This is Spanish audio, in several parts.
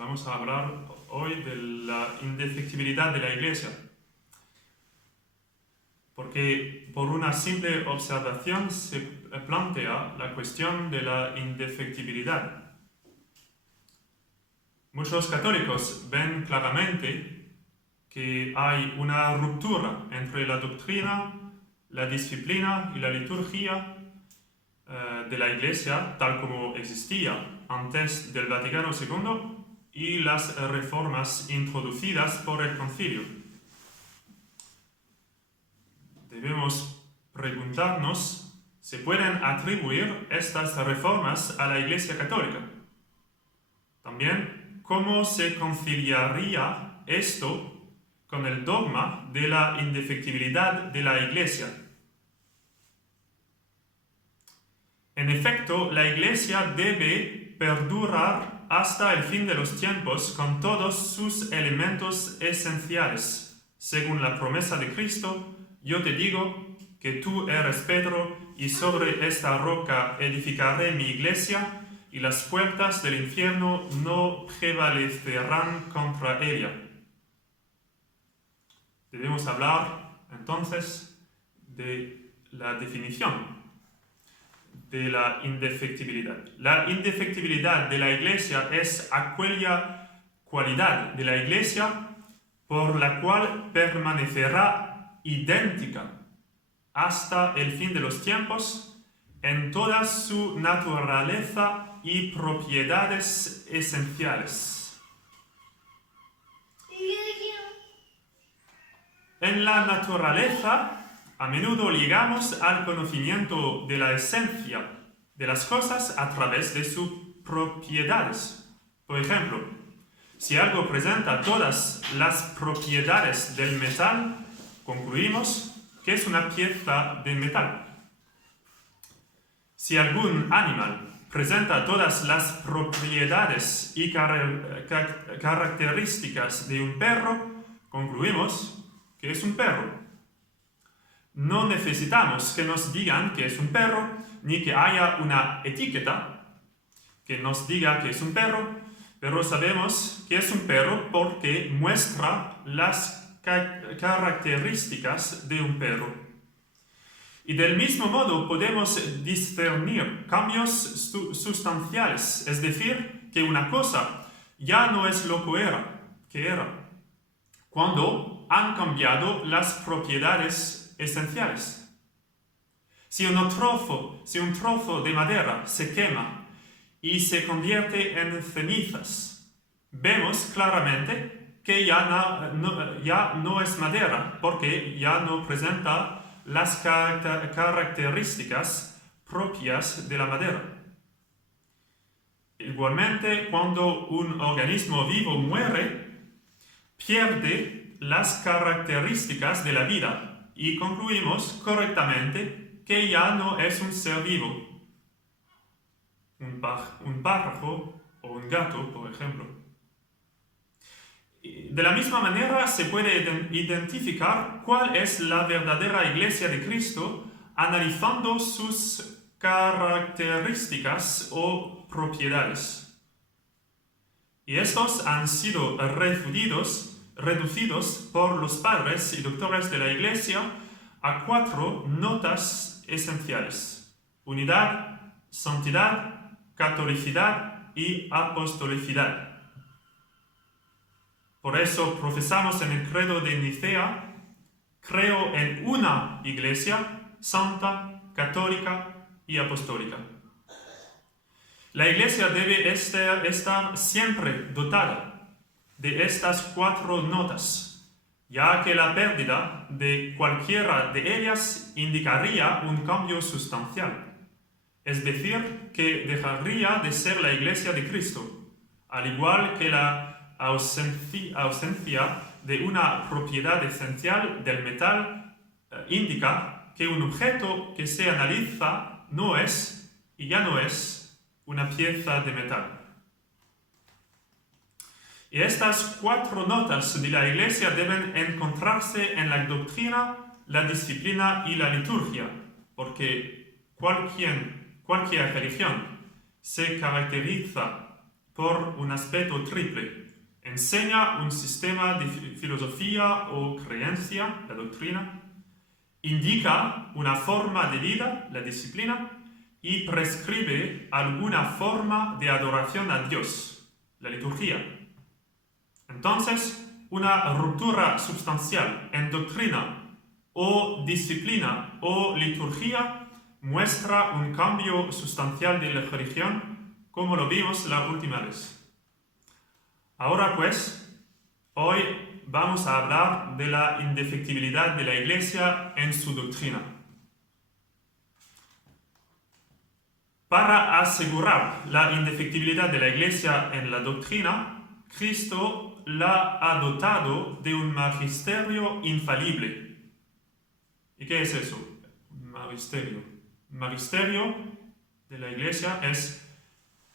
Vamos a hablar hoy de la indefectibilidad de la Iglesia. Porque por una simple observación se plantea la cuestión de la indefectibilidad. Muchos católicos ven claramente que hay una ruptura entre la doctrina, la disciplina y la liturgia de la Iglesia tal como existía antes del Vaticano II y las reformas introducidas por el concilio. Debemos preguntarnos, ¿se pueden atribuir estas reformas a la Iglesia Católica? También, ¿cómo se conciliaría esto con el dogma de la indefectibilidad de la Iglesia? En efecto, la Iglesia debe perdurar hasta el fin de los tiempos con todos sus elementos esenciales. Según la promesa de Cristo, yo te digo que tú eres Pedro, y sobre esta roca edificaré mi iglesia, y las puertas del infierno no prevalecerán contra ella. Debemos hablar entonces de la definición de la indefectibilidad. La indefectibilidad de la Iglesia es aquella cualidad de la Iglesia por la cual permanecerá idéntica hasta el fin de los tiempos en toda su naturaleza y propiedades esenciales. En la naturaleza, a menudo llegamos al conocimiento de la esencia de las cosas a través de sus propiedades. Por ejemplo, si algo presenta todas las propiedades del metal, concluimos que es una pieza de metal. Si algún animal presenta todas las propiedades y características de un perro, concluimos que es un perro. No necesitamos que nos digan que es un perro, ni que haya una etiqueta que nos diga que es un perro, pero sabemos que es un perro porque muestra las características de un perro. Y del mismo modo podemos discernir cambios sustanciales, es decir, que una cosa ya no es lo que era, cuando han cambiado las propiedades esenciales. Si un trozo de madera se quema y se convierte en cenizas, vemos claramente que ya no es madera porque ya no presenta las características propias de la madera. Igualmente, cuando un organismo vivo muere, pierde las características de la vida y concluimos correctamente que ya no es un ser vivo, un pájaro o un gato, por ejemplo. De la misma manera se puede identificar cuál es la verdadera Iglesia de Cristo analizando sus características o propiedades. Y estos han sido reducidos por los padres y doctores de la Iglesia a 4 notas esenciales: unidad, santidad, catolicidad y apostolicidad. Por eso profesamos en el credo de Nicea: creo en una Iglesia santa, católica y apostólica. La Iglesia debe estar siempre dotada de estas 4 notas, ya que la pérdida de cualquiera de ellas indicaría un cambio sustancial, es decir, que dejaría de ser la Iglesia de Cristo, al igual que la ausencia de una propiedad esencial del metal indica que un objeto que se analiza no es y ya no es una pieza de metal. Y estas 4 notas de la Iglesia deben encontrarse en la doctrina, la disciplina y la liturgia, porque cualquier religión se caracteriza por un aspecto triple. Enseña un sistema de filosofía o creencia, la doctrina, indica una forma de vida, la disciplina, y prescribe alguna forma de adoración a Dios, la liturgia. Entonces, una ruptura sustancial en doctrina o disciplina o liturgia muestra un cambio sustancial de la religión, como lo vimos la última vez. Ahora pues, hoy vamos a hablar de la indefectibilidad de la Iglesia en su doctrina. Para asegurar la indefectibilidad de la Iglesia en la doctrina, Cristo la ha dotado de un magisterio infalible. ¿Y qué es eso? Magisterio. Magisterio de la Iglesia es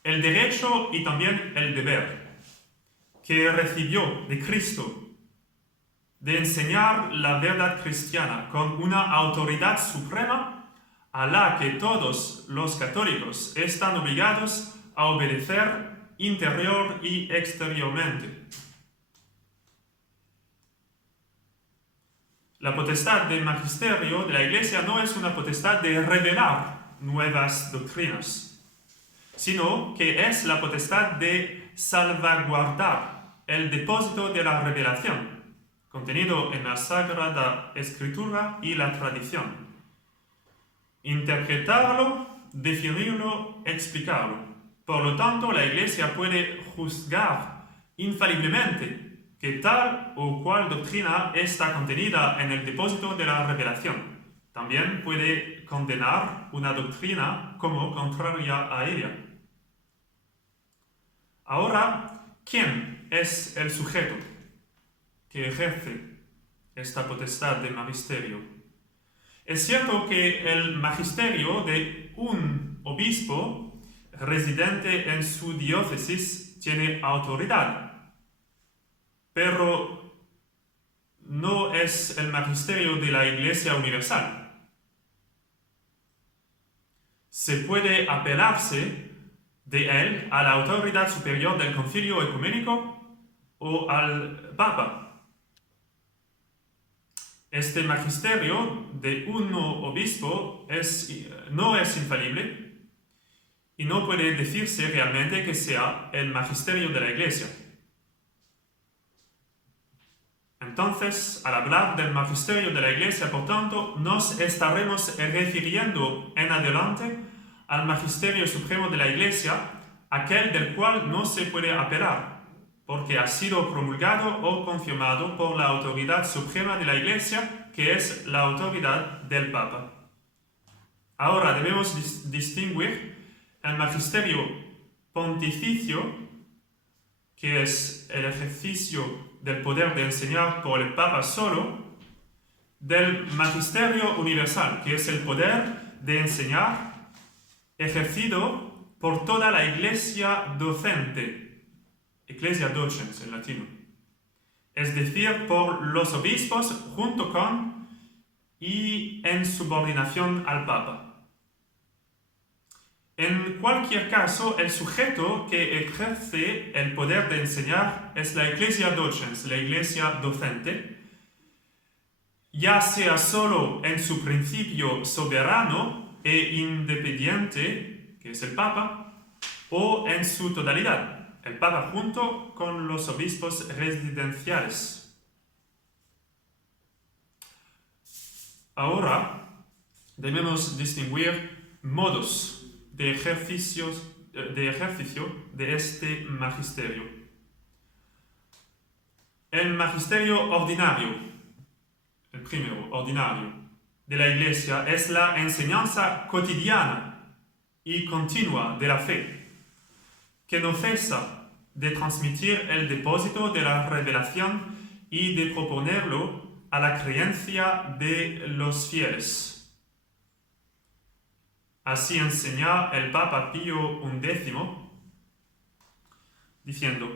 el derecho y también el deber que recibió de Cristo de enseñar la verdad cristiana con una autoridad suprema a la que todos los católicos están obligados a obedecer interior y exteriormente. La potestad del magisterio de la Iglesia no es una potestad de revelar nuevas doctrinas, sino que es la potestad de salvaguardar el depósito de la revelación, contenido en la Sagrada Escritura y la tradición. Interpretarlo, definirlo, explicarlo. Por lo tanto, la Iglesia puede juzgar infaliblemente que tal o cual doctrina está contenida en el depósito de la revelación. También puede condenar una doctrina como contraria a ella. Ahora, ¿quién es el sujeto que ejerce esta potestad de magisterio? Es cierto que el magisterio de un obispo residente en su diócesis tiene autoridad, pero no es el magisterio de la Iglesia universal. Se puede apelarse de él a la autoridad superior del concilio ecuménico o al Papa. Este magisterio de un obispo no es infalible y no puede decirse realmente que sea el magisterio de la Iglesia. Entonces, al hablar del magisterio de la Iglesia, por tanto, nos estaremos refiriendo en adelante al magisterio supremo de la Iglesia, aquel del cual no se puede apelar, porque ha sido promulgado o confirmado por la autoridad suprema de la Iglesia, que es la autoridad del Papa. Ahora debemos distinguir el magisterio pontificio, que es el ejercicio del poder de enseñar por el Papa solo, del magisterio universal, que es el poder de enseñar ejercido por toda la Iglesia docente, Ecclesia docens en latino, es decir, por los obispos junto con y en subordinación al Papa. En cualquier caso, el sujeto que ejerce el poder de enseñar es la Ecclesia docens, la Iglesia docente, ya sea solo en su principio soberano e independiente, que es el Papa, o en su totalidad, el Papa junto con los obispos residenciales. Ahora debemos distinguir modos de ejercicio de este magisterio. El magisterio ordinario, el primero, ordinario, de la Iglesia es la enseñanza cotidiana y continua de la fe, que no cesa de transmitir el depósito de la revelación y de proponerlo a la creencia de los fieles. Así enseña el Papa Pío XI, diciendo: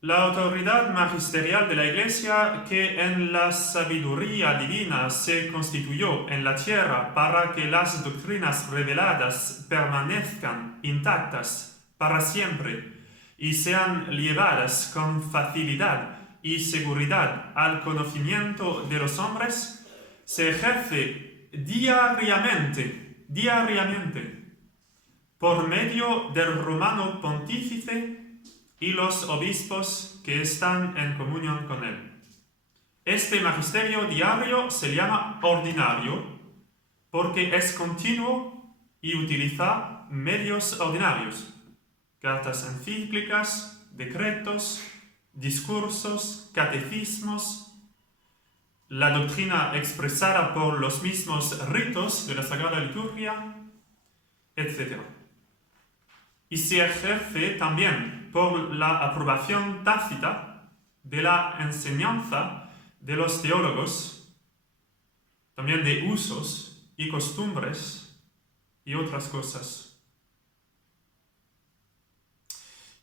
la autoridad magisterial de la Iglesia, que en la sabiduría divina se constituyó en la tierra para que las doctrinas reveladas permanezcan intactas para siempre y sean llevadas con facilidad y seguridad al conocimiento de los hombres, se ejerce diariamente, por medio del romano pontífice y los obispos que están en comunión con él. Este magisterio diario se llama ordinario porque es continuo y utiliza medios ordinarios, cartas encíclicas, decretos, discursos, catecismos, la doctrina expresada por los mismos ritos de la Sagrada Liturgia, etc. Y se ejerce también por la aprobación tácita de la enseñanza de los teólogos, también de usos y costumbres y otras cosas.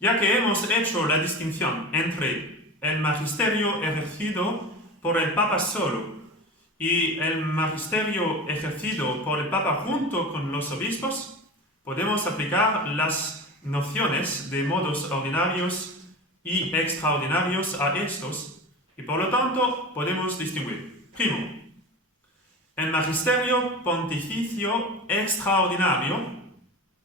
Ya que hemos hecho la distinción entre el magisterio ejercido por el Papa solo y el magisterio ejercido por el Papa junto con los obispos, podemos aplicar las nociones de modos ordinarios y extraordinarios a estos y por lo tanto podemos distinguir. Primo, el magisterio pontificio extraordinario,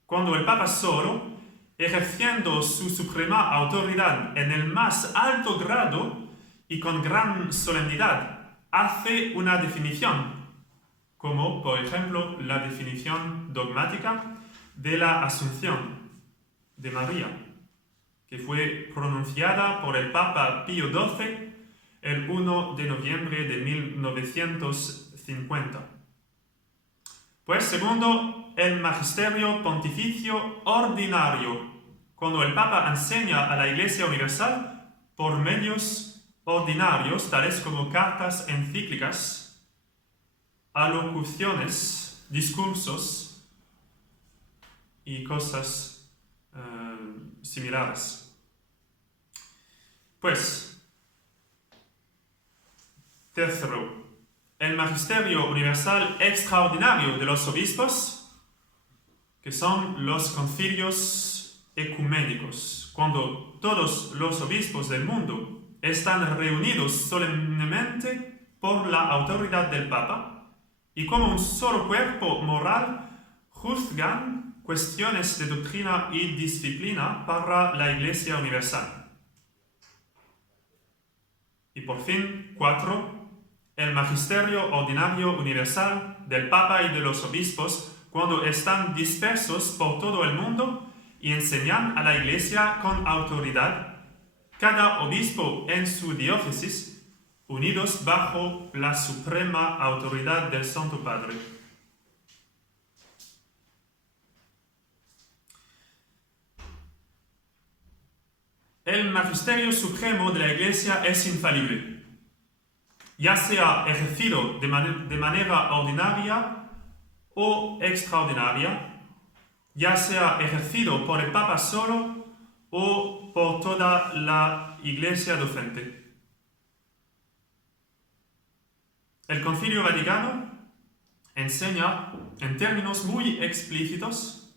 cuando el Papa solo, ejerciendo su suprema autoridad en el más alto grado y con gran solemnidad, hace una definición, como por ejemplo la definición dogmática de la Asunción de María, que fue pronunciada por el Papa Pío XII el 1 de noviembre de 1950. Pues segundo, el magisterio pontificio ordinario, cuando el Papa enseña a la Iglesia Universal por medios ordinarios, tales como cartas encíclicas, alocuciones, discursos y cosas similares. Pues, tercero, el magisterio universal extraordinario de los obispos, que son los concilios ecuménicos, cuando todos los obispos del mundo están reunidos solemnemente por la autoridad del Papa y como un solo cuerpo moral juzgan cuestiones de doctrina y disciplina para la Iglesia Universal. Y por fin, 4. El magisterio ordinario universal del Papa y de los obispos cuando están dispersos por todo el mundo y enseñan a la Iglesia con autoridad, cada obispo en su diócesis, unidos bajo la suprema autoridad del Santo Padre. El magisterio supremo de la Iglesia es infalible, ya sea ejercido de manera ordinaria o extraordinaria, ya sea ejercido por el Papa solo o por toda la Iglesia docente. El Concilio Vaticano enseña en términos muy explícitos: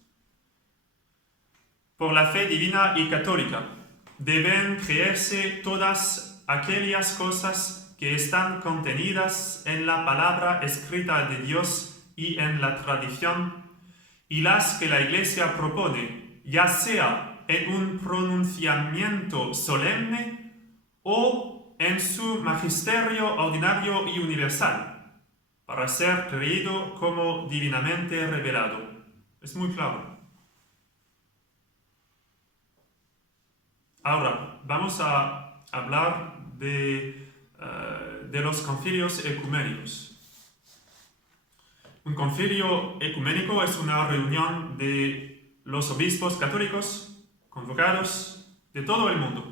por la fe divina y católica deben creerse todas aquellas cosas que están contenidas en la palabra escrita de Dios y en la tradición, y las que la Iglesia propone, ya sea en un pronunciamiento solemne o en su magisterio ordinario y universal, para ser creído como divinamente revelado. Es muy claro. Ahora, vamos a hablar de los concilios ecuménicos. Un concilio ecuménico es una reunión de los obispos católicos convocados de todo el mundo,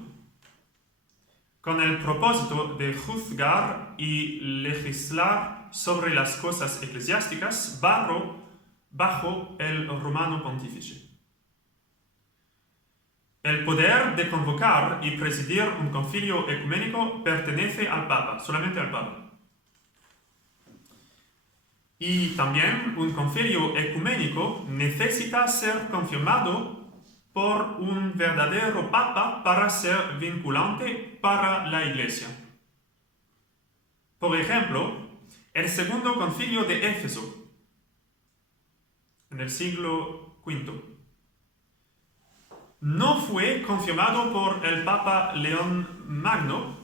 con el propósito de juzgar y legislar sobre las cosas eclesiásticas bajo el romano pontífice. El poder de convocar y presidir un concilio ecuménico pertenece al Papa, solamente al Papa. Y también un concilio ecuménico necesita ser confirmado por un verdadero papa para ser vinculante para la Iglesia. Por ejemplo, el segundo concilio de Éfeso, en el siglo V, no fue confirmado por el Papa León Magno,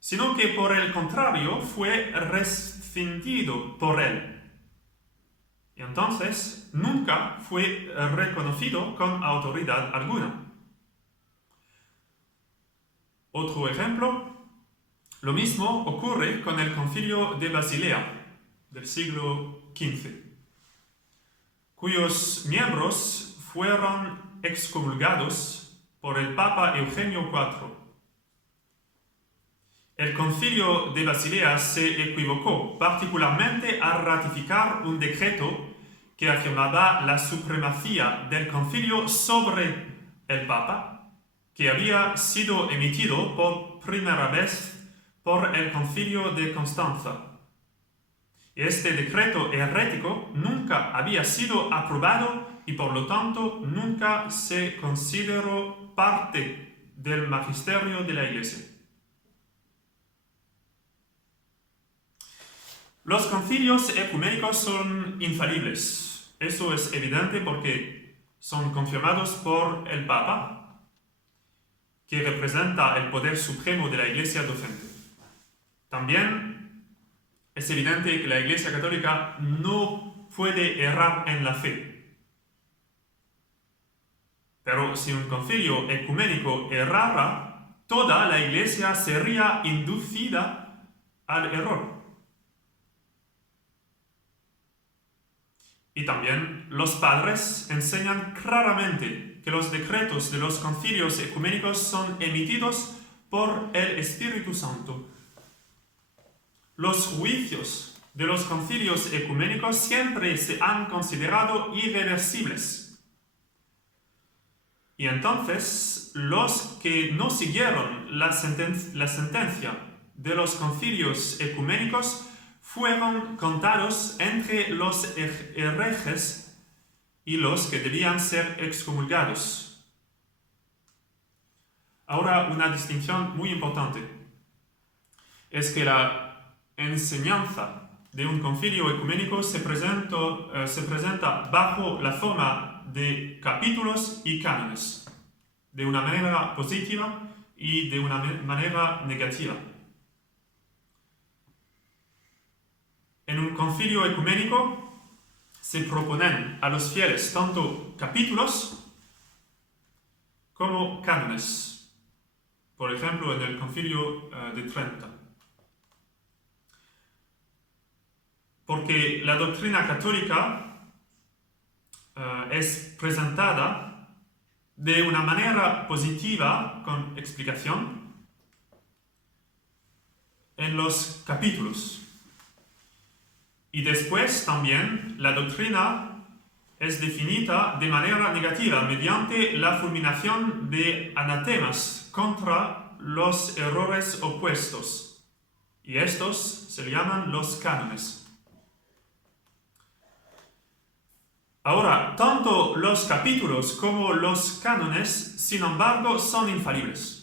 sino que por el contrario fue rescindido por él. Y entonces nunca fue reconocido con autoridad alguna. Otro ejemplo, lo mismo ocurre con el Concilio de Basilea del siglo XV, cuyos miembros fueron excomulgados por el Papa Eugenio IV. El Concilio de Basilea se equivocó particularmente al ratificar un decreto que afirmaba la supremacía del concilio sobre el Papa, que había sido emitido por primera vez por el Concilio de Constanza. Este decreto herético nunca había sido aprobado y por lo tanto nunca se consideró parte del magisterio de la Iglesia. Los concilios ecuménicos son infalibles. Eso es evidente porque son confirmados por el Papa, que representa el poder supremo de la Iglesia docente. También es evidente que la Iglesia Católica no puede errar en la fe. Pero si un concilio ecuménico errara, toda la Iglesia sería inducida al error. Y también los padres enseñan claramente que los decretos de los concilios ecuménicos son emitidos por el Espíritu Santo. Los juicios de los concilios ecuménicos siempre se han considerado irreversibles. Y entonces, los que no siguieron la sentencia de los concilios ecuménicos fueron contados entre los herejes y los que debían ser excomulgados. Ahora, una distinción muy importante es que la enseñanza de un concilio ecuménico se presenta bajo la forma de capítulos y cánones, de una manera positiva y de una manera negativa. En un concilio ecuménico se proponen a los fieles tanto capítulos como cánones, por ejemplo en el concilio de Trento. Porque la doctrina católica es presentada de una manera positiva, con explicación, en los capítulos. Y después también la doctrina es definida de manera negativa mediante la fulminación de anatemas contra los errores opuestos. Y estos se llaman los cánones. Ahora, tanto los capítulos como los cánones, sin embargo, son infalibles.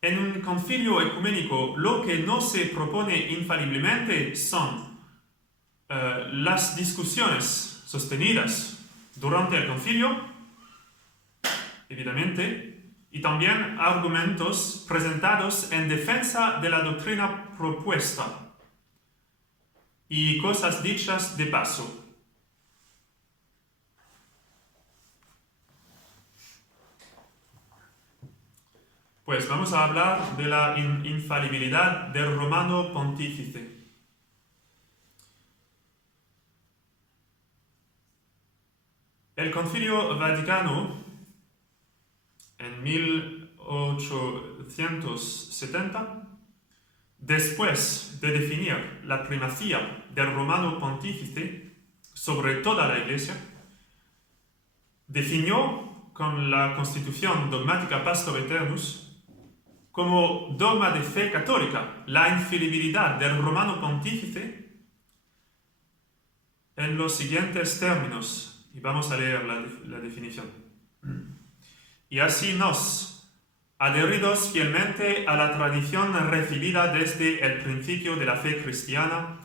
En un concilio ecuménico, lo que no se propone infaliblemente son las discusiones sostenidas durante el concilio, evidentemente, y también argumentos presentados en defensa de la doctrina propuesta y cosas dichas de paso. Pues vamos a hablar de la infalibilidad del romano pontífice. El Concilio Vaticano, en 1870, después de definir la primacía del romano pontífice sobre toda la Iglesia, definió con la Constitución Dogmática Pastor Eternus como dogma de fe católica la infalibilidad del romano pontífice en los siguientes términos, y vamos a leer la definición. Y así nos, adheridos fielmente a la tradición recibida desde el principio de la fe cristiana,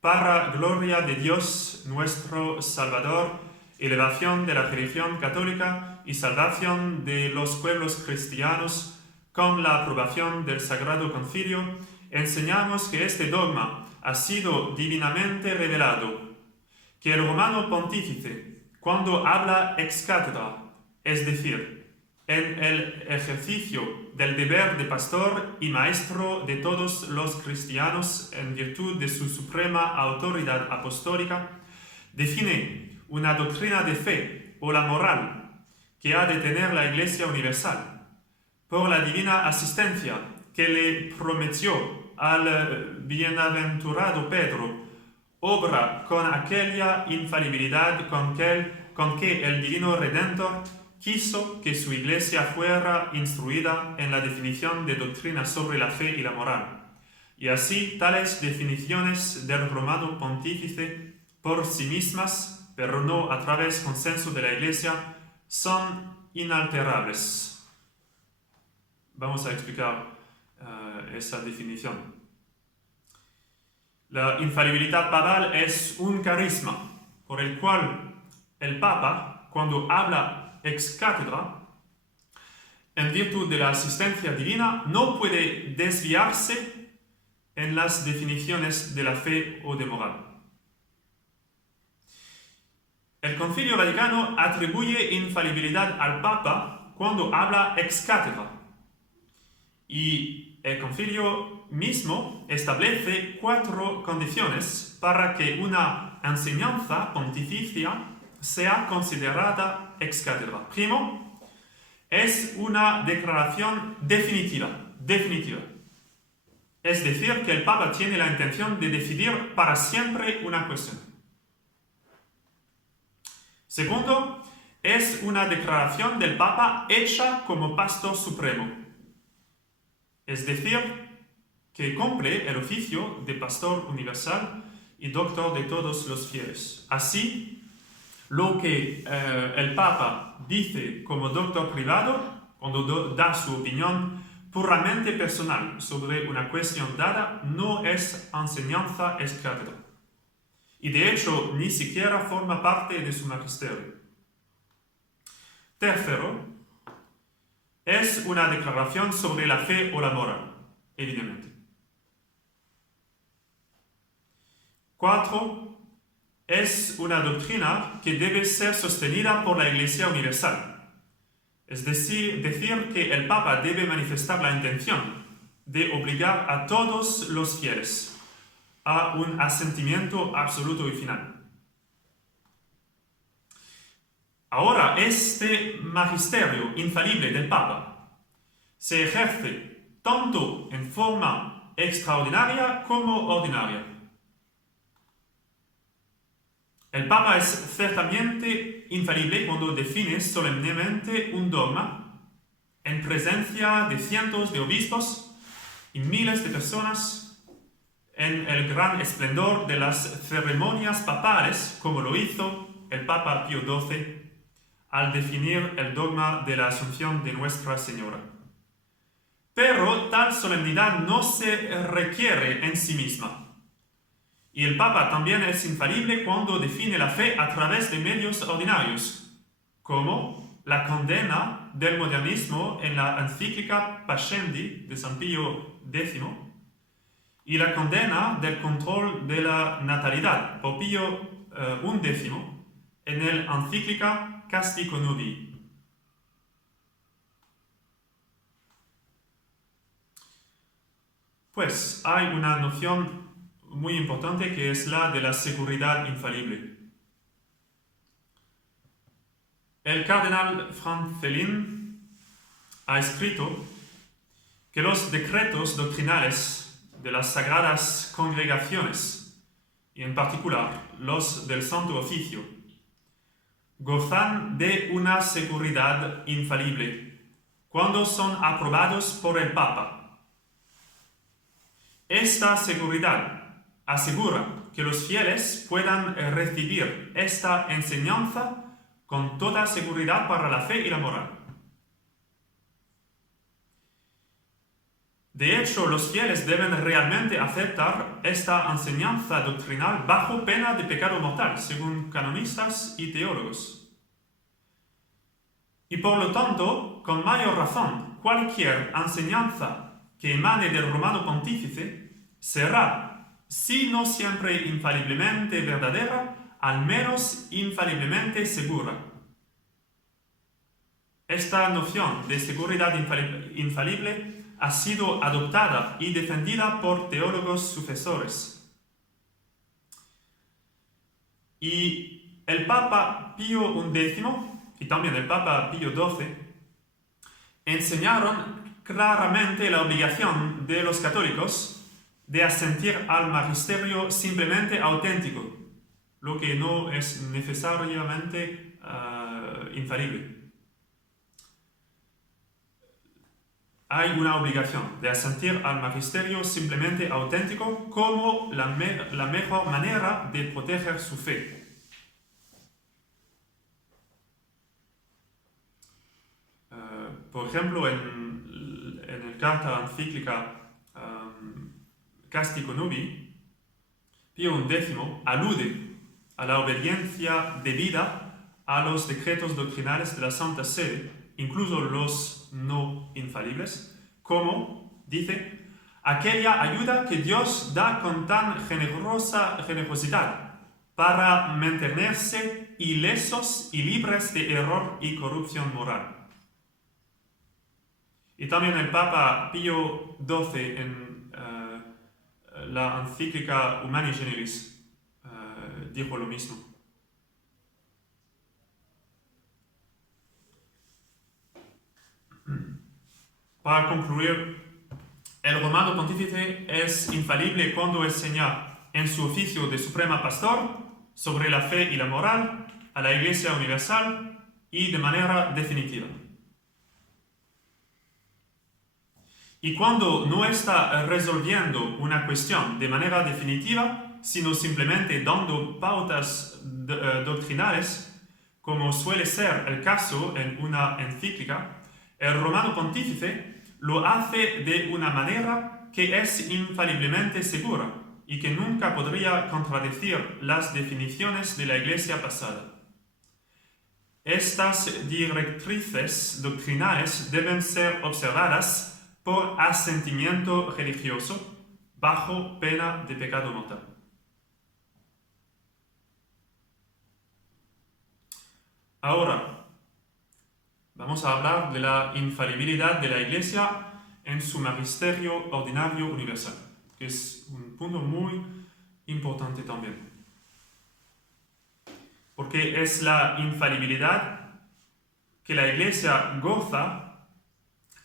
para gloria de Dios nuestro Salvador, elevación de la religión católica y salvación de los pueblos cristianos, con la aprobación del Sagrado Concilio, enseñamos que este dogma ha sido divinamente revelado, que el romano pontífice, cuando habla ex cátedra, es decir, en el ejercicio del deber de pastor y maestro de todos los cristianos en virtud de su suprema autoridad apostólica, define una doctrina de fe o la moral que ha de tener la Iglesia universal, por la divina asistencia que le prometió al bienaventurado Pedro, obra con aquella infalibilidad con que el divino Redentor quiso que su Iglesia fuera instruida en la definición de doctrinas sobre la fe y la moral. Y así tales definiciones del romano pontífice por sí mismas, pero no a través consenso de la Iglesia, son inalterables. Vamos a explicar esa definición. La infalibilidad papal es un carisma por el cual el Papa, cuando habla ex cátedra, en virtud de la asistencia divina, no puede desviarse en las definiciones de la fe o de moral. El Concilio Vaticano atribuye infalibilidad al Papa cuando habla ex cátedra, y el Concilio mismo establece 4 condiciones para que una enseñanza pontificia sea considerada ex cátedra. Primo, es una declaración definitiva. Es decir, que el Papa tiene la intención de decidir para siempre una cuestión. Segundo, es una declaración del Papa hecha como pastor supremo. Es decir, que cumple el oficio de pastor universal y doctor de todos los fieles. Así, lo que el Papa dice como doctor privado, cuando da su opinión puramente personal sobre una cuestión dada, no es enseñanza ex cátedra. Y de hecho, ni siquiera forma parte de su magisterio. Tercero, es una declaración sobre la fe o la moral, evidentemente. 4. Es una doctrina que debe ser sostenida por la Iglesia universal. Es decir, que el Papa debe manifestar la intención de obligar a todos los fieles a un asentimiento absoluto y final. Ahora, este magisterio infalible del Papa se ejerce tanto en forma extraordinaria como ordinaria. El Papa es ciertamente infalible cuando define solemnemente un dogma en presencia de cientos de obispos y miles de personas en el gran esplendor de las ceremonias papales, como lo hizo el Papa Pío XII al definir el dogma de la Asunción de Nuestra Señora. Pero tal solemnidad no se requiere en sí misma. Y el Papa también es infalible cuando define la fe a través de medios ordinarios, como la condena del modernismo en la encíclica Pascendi de San Pío X y la condena del control de la natalidad por Pío XI en el encíclica Castigo Nubi. Pues hay una noción muy importante que es la de la seguridad infalible. El cardenal Franz Felin ha escrito que los decretos doctrinales de las sagradas congregaciones, y en particular los del Santo Oficio, gozan de una seguridad infalible cuando son aprobados por el Papa. Esta seguridad asegura que los fieles puedan recibir esta enseñanza con toda seguridad para la fe y la moral. De hecho, los fieles deben realmente aceptar esta enseñanza doctrinal bajo pena de pecado mortal, según canonistas y teólogos. Y por lo tanto, con mayor razón, cualquier enseñanza que emane del romano pontífice será, si no siempre infaliblemente verdadera, al menos infaliblemente segura. Esta noción de seguridad infalible ha sido adoptada y defendida por teólogos sucesores. Y el Papa Pío XI y también el Papa Pío XII enseñaron claramente la obligación de los católicos de asentir al magisterio simplemente auténtico, lo que no es necesariamente infalible. Hay una obligación de asentir al magisterio simplemente auténtico como la mejor manera de proteger su fe. Por ejemplo, en la carta encíclica Casti Connubii, Pío X alude a la obediencia debida a los decretos doctrinales de la Santa Sede, incluso los no infalibles, como, dice, aquella ayuda que Dios da con tan generosidad para mantenerse ilesos y libres de error y corrupción moral. Y también el Papa Pío XII en la encíclica Humani Generis dijo lo mismo. Para concluir, el romano pontífice es infalible cuando enseña en su oficio de suprema pastor sobre la fe y la moral a la Iglesia universal y de manera definitiva. Y cuando no está resolviendo una cuestión de manera definitiva, sino simplemente dando pautas doctrinales, como suele ser el caso en una encíclica, el romano pontífice lo hace de una manera que es infaliblemente segura y que nunca podría contradecir las definiciones de la Iglesia pasada. Estas directrices doctrinales deben ser observadas por asentimiento religioso, bajo pena de pecado mortal. Ahora, vamos a hablar de la infalibilidad de la Iglesia en su magisterio ordinario universal, que es un punto muy importante también. Porque es la infalibilidad que la Iglesia goza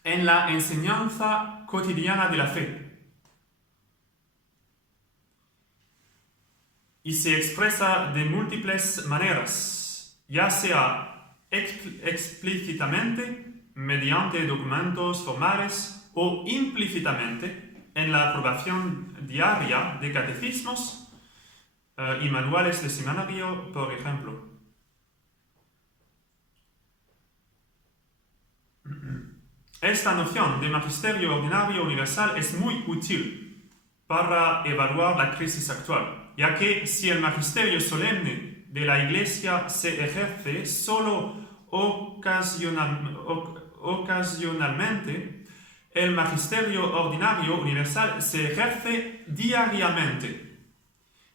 en la enseñanza cotidiana de la fe. Y se expresa de múltiples maneras, ya sea explícitamente mediante documentos formales o implícitamente en la aprobación diaria de catecismos y manuales de seminario, por ejemplo. Esta noción de magisterio ordinario universal es muy útil para evaluar la crisis actual, ya que si el magisterio solemne de la Iglesia se ejerce solo ocasionalmente, el magisterio ordinario universal se ejerce diariamente.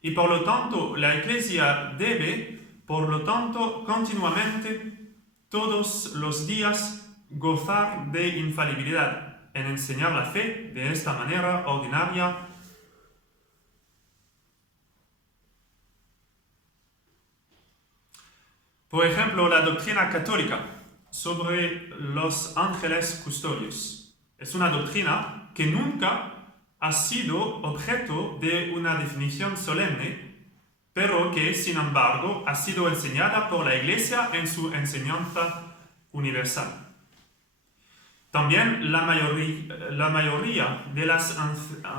Y por lo tanto, la Iglesia debe, por lo tanto, continuamente, todos los días, gozar de infalibilidad en enseñar la fe de esta manera ordinaria. Por ejemplo, la doctrina católica sobre los ángeles custodios es una doctrina que nunca ha sido objeto de una definición solemne, pero que, sin embargo, ha sido enseñada por la Iglesia en su enseñanza universal. También la mayoría de las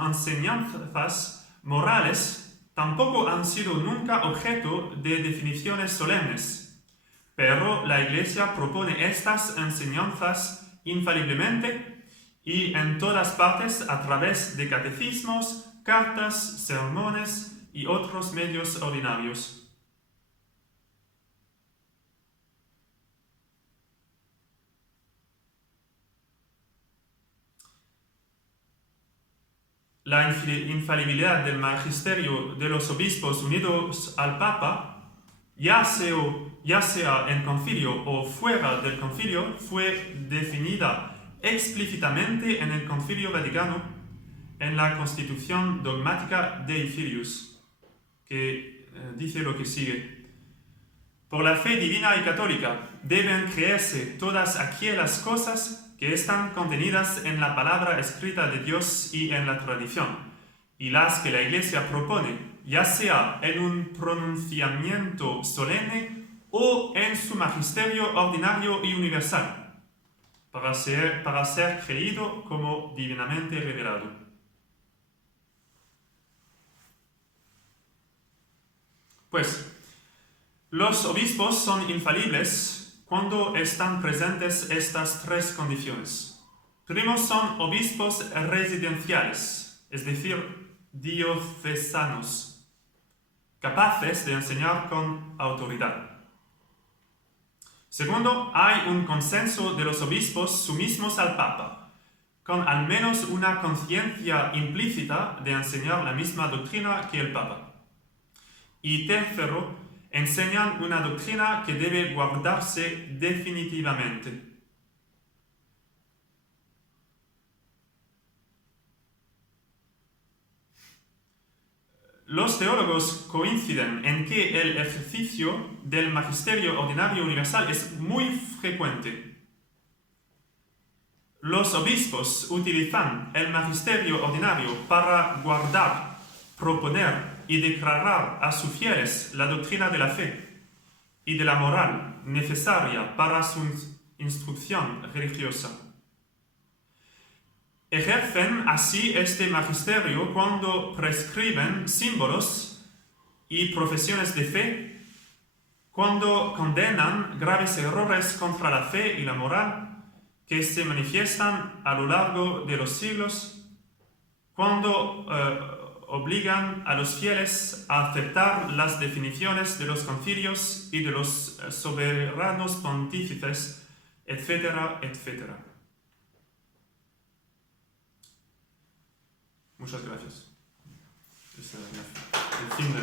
enseñanzas morales tampoco han sido nunca objeto de definiciones solemnes, pero la Iglesia propone estas enseñanzas infaliblemente y en todas partes a través de catecismos, cartas, sermones y otros medios ordinarios. La infalibilidad del magisterio de los obispos unidos al Papa, ya sea en concilio o fuera del concilio, fue definida explícitamente en el Concilio Vaticano en la Constitución Dogmática Dei Filius, que dice lo que sigue. Por la fe divina y católica deben creerse todas aquellas cosas que están contenidas en la palabra escrita de Dios y en la tradición, y las que la Iglesia propone, ya sea en un pronunciamiento solemne o en su magisterio ordinario y universal, para ser creído como divinamente revelado. Pues, los obispos son infalibles cuando están presentes estas tres condiciones. Primero, son obispos residenciales, es decir, diocesanos, capaces de enseñar con autoridad. Segundo, hay un consenso de los obispos sumismos al Papa, con al menos una conciencia implícita de enseñar la misma doctrina que el Papa. Y tercero, enseñan una doctrina que debe guardarse definitivamente. Los teólogos coinciden en que el ejercicio del magisterio ordinario universal es muy frecuente. Los obispos utilizan el magisterio ordinario para guardar, proponer y declarar a sus fieles la doctrina de la fe y de la moral necesaria para su instrucción religiosa. Ejercen así este magisterio cuando prescriben símbolos y profesiones de fe, cuando condenan graves errores contra la fe y la moral que se manifiestan a lo largo de los siglos, cuando obligan a los fieles a aceptar las definiciones de los concilios y de los soberanos pontífices, etcétera, etcétera. Muchas gracias. Es el fin de